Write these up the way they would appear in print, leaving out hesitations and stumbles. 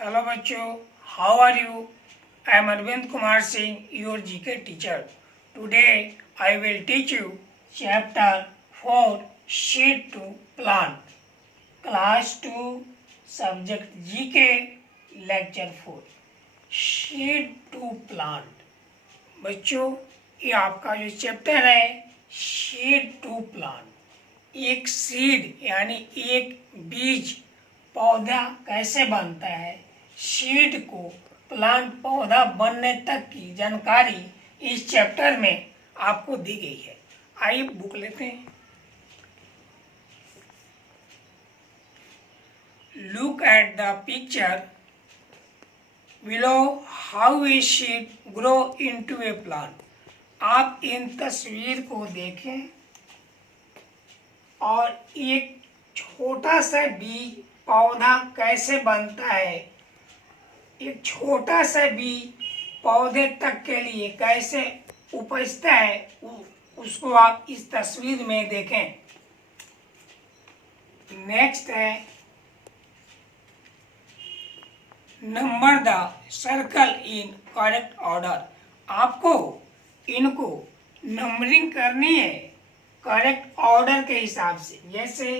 Hello bachcho, how are you? I am Arvind Kumar Singh, your GK teacher. Today I will teach you chapter 4 Seed to Plant. Class 2 Subject GK Lecture 4 Seed to Plant. बच्चों ये आपका जो chapter है seed to plant, एक seed यानी एक बीज पौधा कैसे बनता है, सीड को प्लांट पौधा बनने तक की जानकारी इस चैप्टर में आपको दी गई है। आइए बुक लेते हैं। Look at the picture below how a seed grow into A plant. आप इन तस्वीर को देखें और एक छोटा सा बीज पौधा कैसे बनता है, एक छोटा सा बीज पौधे तक के लिए कैसे उपजता है, उसको आप इस तस्वीर में देखें। नेक्स्ट है number the circle in correct order. आपको इनको नंबरिंग करनी है करेक्ट ऑर्डर के हिसाब से। जैसे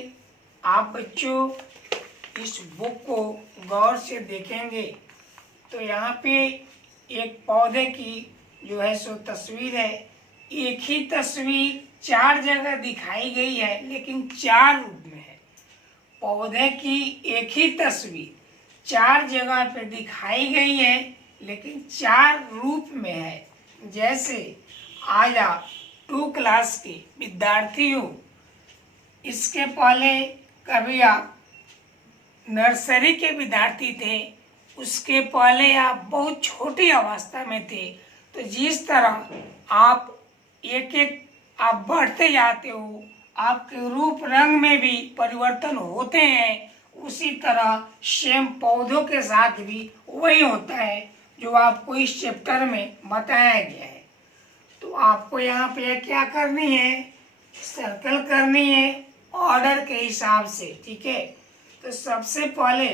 आप बच्चों इस बुक को गौर से देखेंगे तो यहाँ पे एक पौधे की जो है सो तस्वीर है। एक ही तस्वीर चार जगह दिखाई गई है लेकिन चार रूप में है। पौधे की एक ही तस्वीर चार जगह पे दिखाई गई है लेकिन चार रूप में है। जैसे आज आप 2 क्लास के विद्यार्थी हो, इसके पहले कभी आप नर्सरी के विद्यार्थी थे, उसके पहले आप बहुत छोटी अवस्था में थे। तो जिस तरह आप एक एक आप बढ़ते जाते हो, आपके रूप रंग में भी परिवर्तन होते हैं, उसी तरह सेम पौधों के साथ भी वही होता है जो आपको इस चैप्टर में बताया गया है। तो आपको यहाँ पे क्या करनी है, सर्कल करनी है ऑर्डर के हिसाब से, ठीक है। तो सबसे पहले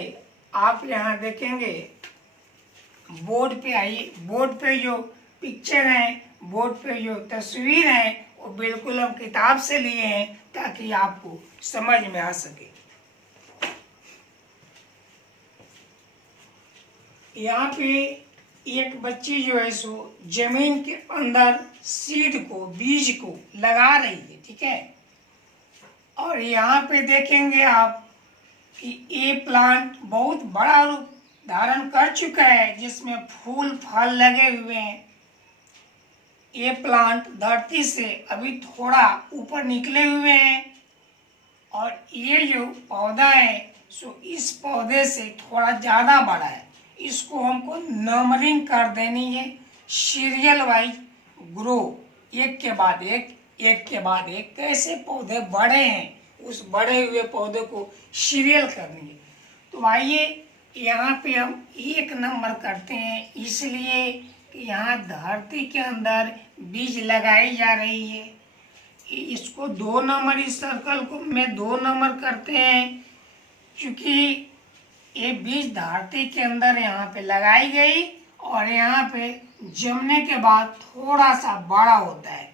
आप यहाँ देखेंगे बोर्ड पे आइए। बोर्ड पे जो पिक्चर है, बोर्ड पे जो तस्वीर है वो बिल्कुल हम किताब से लिए हैं ताकि आपको समझ में आ सके। यहाँ पे एक बच्ची जो है सो जमीन के अंदर सीड को, बीज को लगा रही है, ठीक है। और यहाँ पे देखेंगे आप कि ये प्लांट बहुत बड़ा रूप धारण कर चुका है जिसमें फूल फल लगे हुए हैं। ये प्लांट धरती से अभी थोड़ा ऊपर निकले हुए हैं और ये जो पौधा है सो इस पौधे से थोड़ा ज़्यादा बड़ा है। इसको हमको नंबरिंग कर देनी है सीरियल वाइज ग्रो, एक के बाद एक, एक के बाद एक। कैसे पौधे बड़े हैं उस बड़े हुए पौधे को सीरियल करनी है। तो आइए यहाँ पे हम 1 नंबर करते हैं, इसलिए कि यहाँ धरती के अंदर बीज लगाई जा रही है। इसको 2 नंबर, इस सर्कल को में 2 नंबर करते हैं क्योंकि ये बीज धरती के अंदर यहाँ पे लगाई गई और यहाँ पे जमने के बाद थोड़ा सा बड़ा होता है।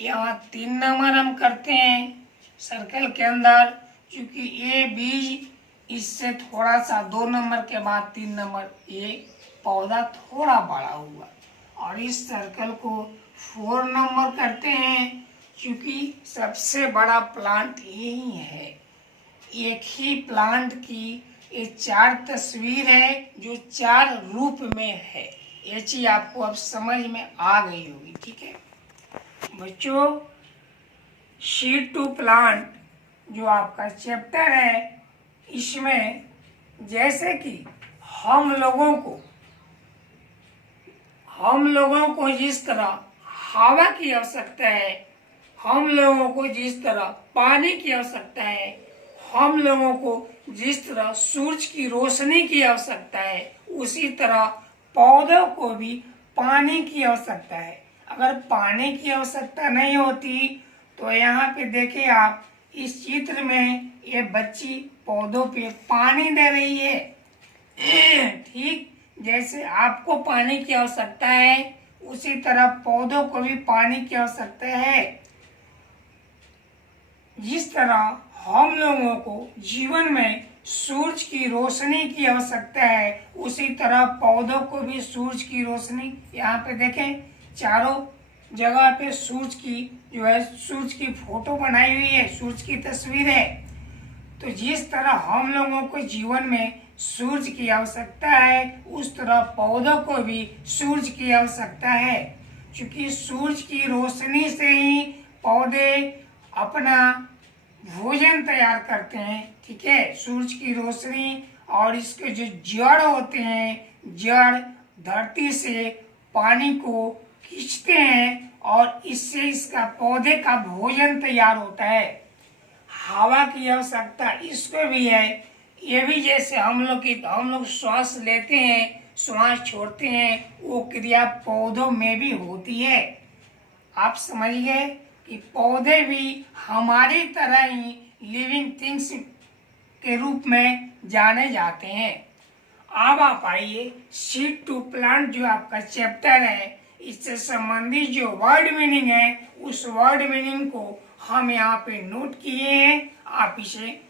यहाँ 3 नंबर हम करते हैं सर्कल के अंदर क्योंकि ये बीज इससे थोड़ा सा 2 नंबर के बाद 3 नंबर ये पौधा थोड़ा बड़ा हुआ। और इस सर्कल को 4 नंबर करते हैं क्योंकि सबसे बड़ा प्लांट यही है। एक ही प्लांट की ये 4 तस्वीर है जो 4 रूप में है। ये चीज आपको अब समझ में आ गई होगी, ठीक है बच्चों। सीड टू प्लांट जो आपका चैप्टर है, इसमें जैसे कि हम लोगों को जिस तरह हवा की आवश्यकता है, हम लोगों को जिस तरह पानी की आवश्यकता है, हम लोगों को जिस तरह सूरज की रोशनी की आवश्यकता है, उसी तरह पौधों को भी पानी की आवश्यकता है। अगर पानी की आवश्यकता नहीं होती तो यहाँ पे देखिए आप इस चित्र में ये बच्ची पौधों पे पानी दे रही है। ठीक जैसे आपको पानी की आवश्यकता है उसी तरह पौधों को भी पानी की आवश्यकता है। जिस तरह हम लोगों को जीवन में सूरज की रोशनी की आवश्यकता है उसी तरह पौधों को भी सूरज की रोशनी, यहाँ पे देखें चारों जगह पे सूरज की जो है सूरज की फोटो बनाई हुई है, सूरज की तस्वीर है। तो जिस तरह हम लोगों को जीवन में सूरज की आवश्यकता है उस तरह पौधों को भी सूरज की आवश्यकता है, क्योंकि सूरज की रोशनी से ही पौधे अपना भोजन तैयार करते हैं। ठीक है, सूरज की रोशनी और इसके जो जड़ होते हैं, जड़ धरती से पानी को खींचते हैं और इससे इसका पौधे का भोजन तैयार होता है। हवा की आवश्यकता इसको भी है, ये भी जैसे हम लोग श्वास लेते हैं, श्वास छोड़ते हैं, वो क्रिया पौधों में भी होती है। आप समझ गए कि पौधे भी हमारी तरह ही लिविंग थिंग्स के रूप में जाने जाते हैं। अब आप आइए सीड टू प्लांट जो आपका चैप्टर है, इससे संबंधित जो वर्ड मीनिंग है उस वर्ड मीनिंग को हम यहाँ पे नोट किए हैं। आप इसे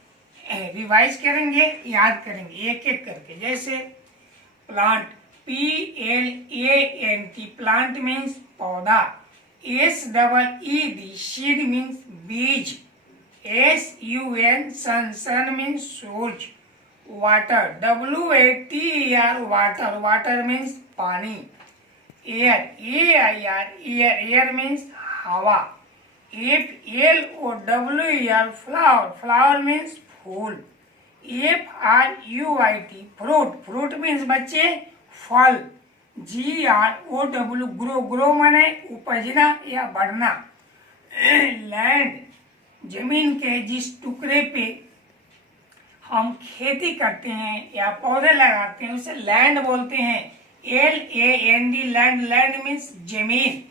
रिवाइज करेंगे, याद करेंगे एक एक करके। जैसे प्लांट, PLANT, प्लांट मीन्स पौधा। SEED, सीड मीन्स बीज। SUN, सन, सन मीन्स सूरज। Water, WATER, water, water means पानी। Air, AIR, air, air means हवा। FLOWER, फ्लावर, फ्लावर मीन्स फूल। FRUIT, फ्रूट, फ्रूट मीन्स बच्चे फल। GROW, ग्रो, ग्रो माने उपजना या बढ़ना। लैंड, जमीन के जिस टुकड़े पे हम खेती करते हैं या पौधे लगाते हैं उसे लैंड बोलते हैं। LAND, लैंड, लैंड मीन्स जमीन।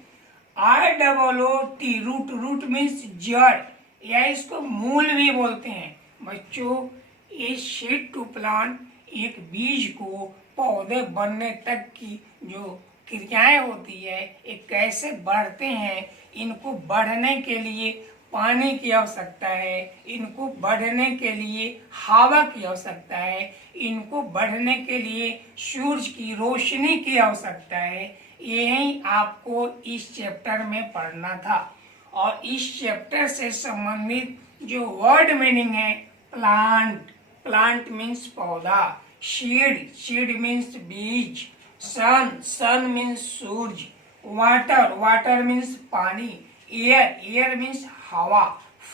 ROOT, रूट, रूट मीन्स जड़ या इसको मूल भी बोलते हैं। बच्चों, ये सीड टू प्लांट एक बीज को पौधे बनने तक की जो क्रियाएं होती है, ये कैसे बढ़ते हैं, इनको बढ़ने के लिए पानी की आवश्यकता है, इनको बढ़ने के लिए हवा की आवश्यकता है, इनको बढ़ने के लिए सूरज की रोशनी की आवश्यकता है। यही आपको इस चैप्टर में पढ़ना था। और इस चैप्टर से संबंधित जो वर्ड मीनिंग है, प्लांट, प्लांट मीन्स पौधा। सीड, सीड मीन्स बीज। सन, सन मीन्स सूरज। वाटर, वाटर मीन्स पानी। एयर, एयर मीन्स हवा।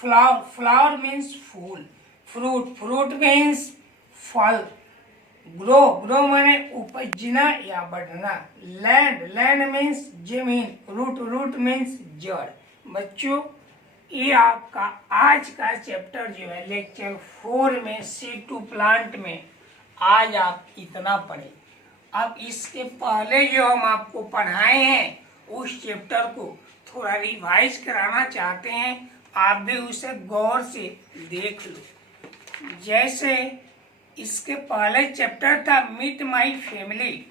फ्लावर, फ्लावर मीन्स फूल। फ्रूट, फ्रूट मीन्स फल। ग्रो, ग्रो माने उपजना या बढ़ना। लैंड, लैंड मीन्स जमीन। रूट, रूट मीन्स जड़। बच्चों, ये आपका आज का चैप्टर जो है लेक्चर 4 में सीड टू प्लांट में आज आप इतना पढ़े। अब इसके पहले जो हम आपको पढ़ाए हैं उस चैप्टर को थोड़ा रिवाइज कराना चाहते हैं, आप भी उसे गौर से देख लो। जैसे इसके पहले चैप्टर था meet my family.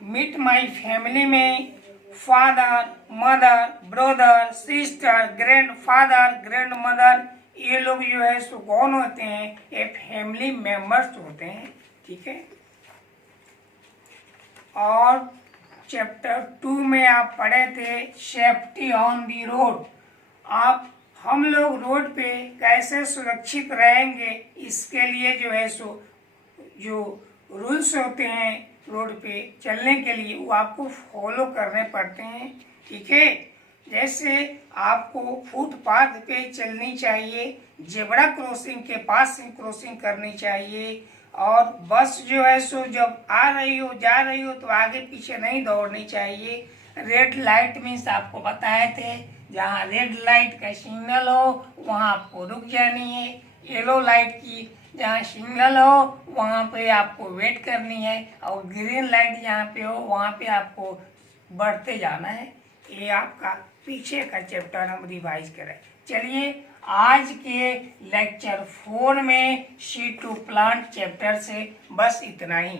Meet my family में father, mother, brother, sister, grandfather, grandmother, ये लोग जो है सो कौन होते हैं, ये फैमिली मेंबर्स होते हैं। ठीक है। और चैप्टर 2 में आप पढ़े थे सेफ्टी ऑन दी रोड। आप हम लोग रोड पे कैसे सुरक्षित रहेंगे, इसके लिए जो है सो जो रूल्स होते हैं रोड पे चलने के लिए वो आपको फॉलो करने पड़ते हैं। ठीक है। जैसे आपको फुटपाथ पे चलनी चाहिए, जेब्रा क्रॉसिंग के पास से क्रॉसिंग करनी चाहिए, और बस जो है सो जब आ रही हो जा रही हो तो आगे पीछे नहीं दौड़नी चाहिए। रेड लाइट मीन्स आपको बताए थे जहाँ रेड लाइट का सिग्नल हो वहाँ आपको रुक जानी है। येलो लाइट की जहाँ सिग्नल हो वहाँ पे आपको वेट करनी है, और ग्रीन लाइट जहाँ पे हो वहाँ पे आपको बढ़ते जाना है। ये आपका पीछे का चैप्टर हम रिवाइज करें। चलिए आज के लेक्चर 4 में सीड टू प्लांट चैप्टर से बस इतना ही।